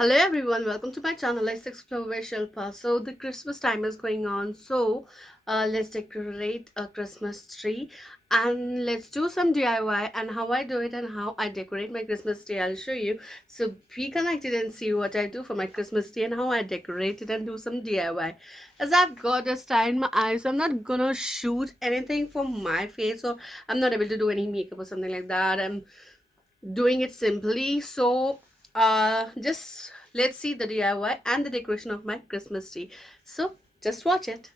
Hello everyone, welcome to my channel. Let's explore where Shilpa. So the Christmas time is going on, so let's decorate a Christmas tree and let's do some DIY. And how I do it and how I decorate my Christmas tree, I'll show you. So be connected and see what I do for my Christmas tree and how I decorate it and do some DIY. As I've got a star in my eyes, so I'm not gonna shoot anything for my face, or I'm not able to do any makeup or something like that. I'm doing it simply. So just let's see the DIY and the decoration of my Christmas tree. So just watch it.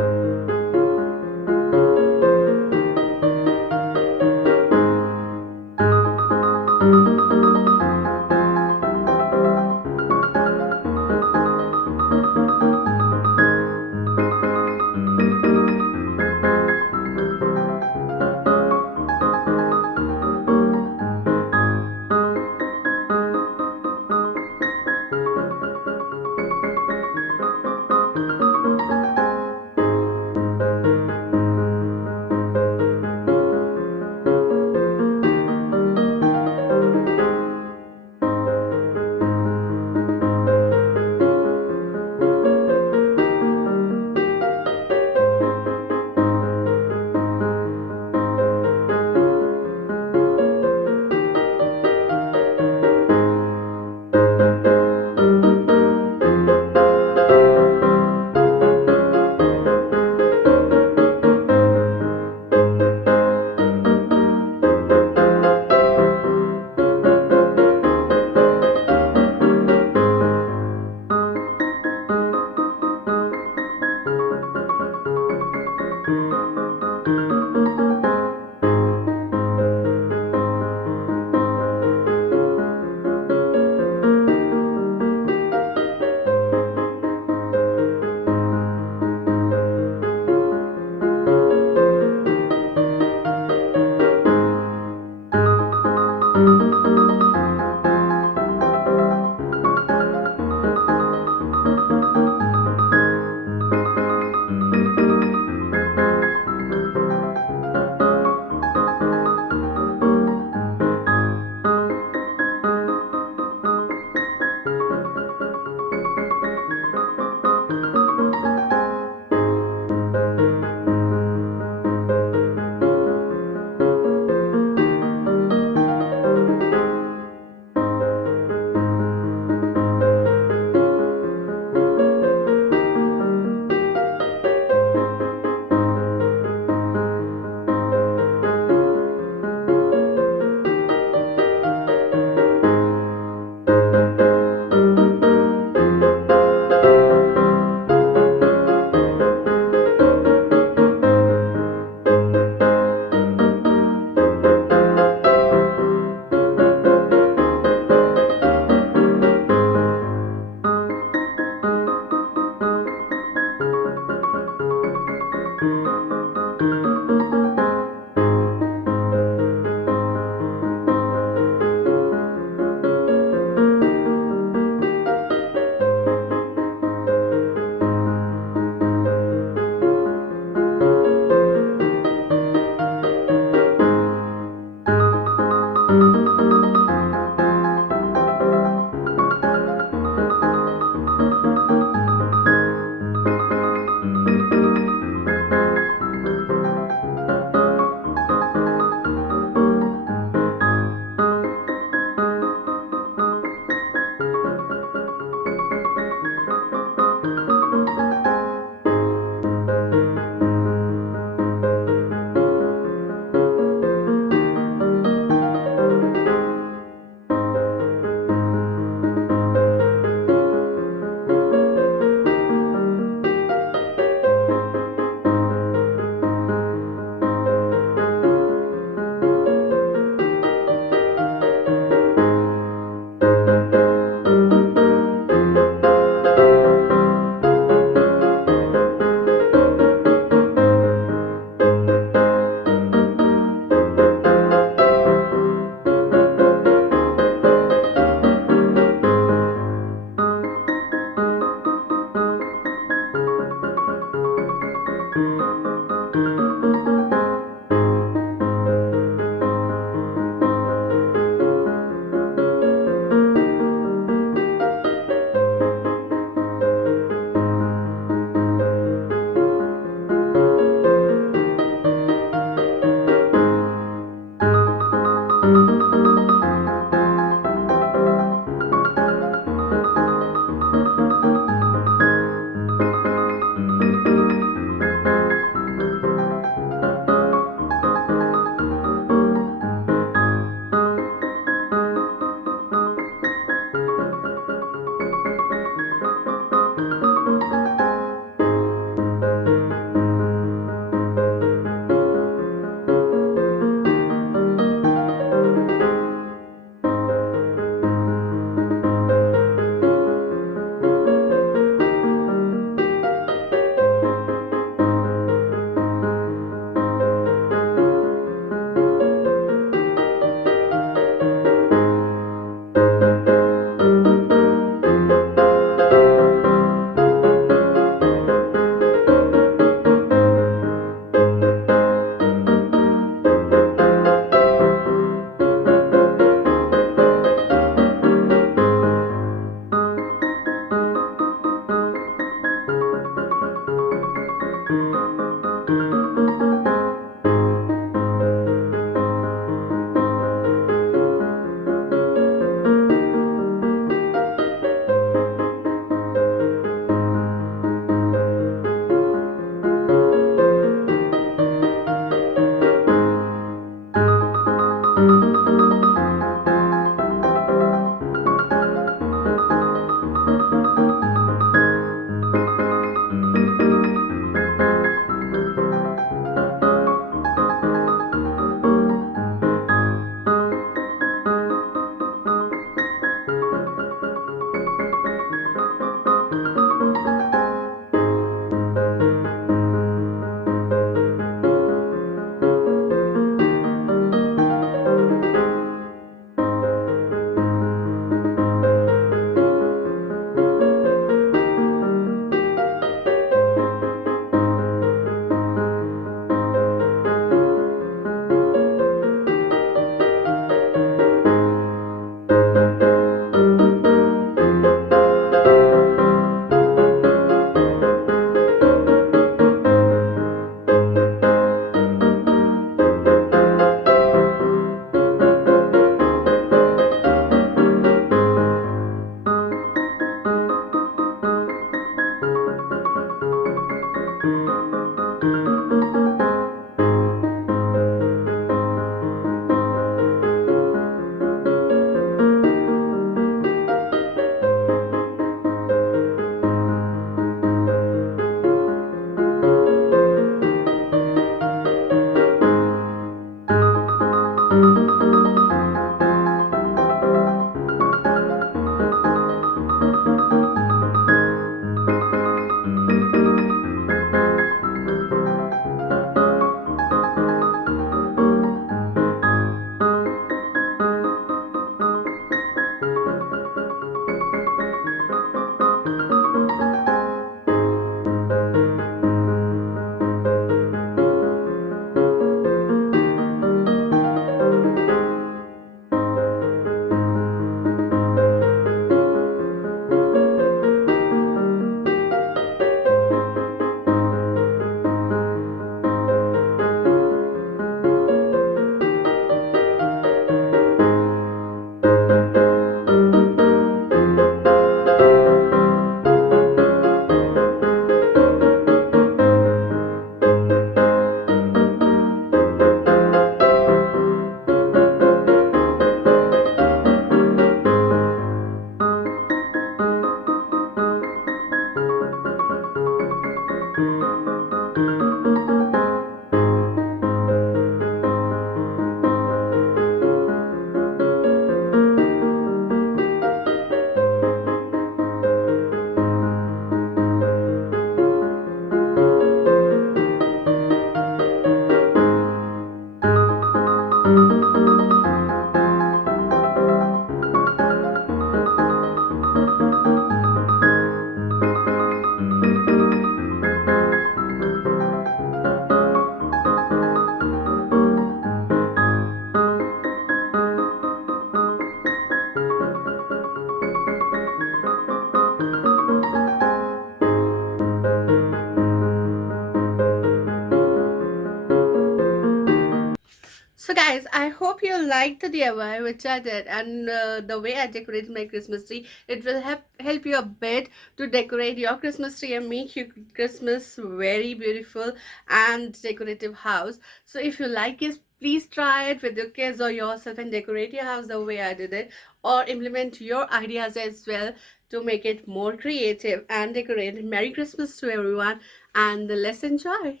guys, I hope you liked the DIY which I did, and the way I decorated my Christmas tree. It will help you a bit to decorate your Christmas tree and make your Christmas very beautiful and decorative house. So if you like it, please try it with your kids or yourself and decorate your house the way I did it, or implement your ideas as well to make it more creative and decorate. Merry Christmas to everyone, and let's enjoy.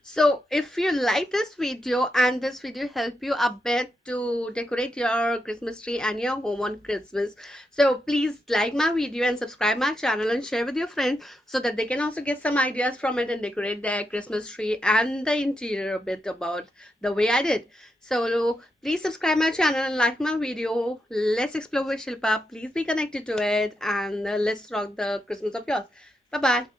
So if you like this video and this video help you a bit to decorate your Christmas tree and your home on Christmas, so please like my video and subscribe my channel and share with your friends so that they can also get some ideas from it and decorate their Christmas tree and the interior a bit about the way I did. So please subscribe my channel and like my video. Let's explore with Shilpa. Please be connected to it, and let's rock the Christmas of yours. Bye bye.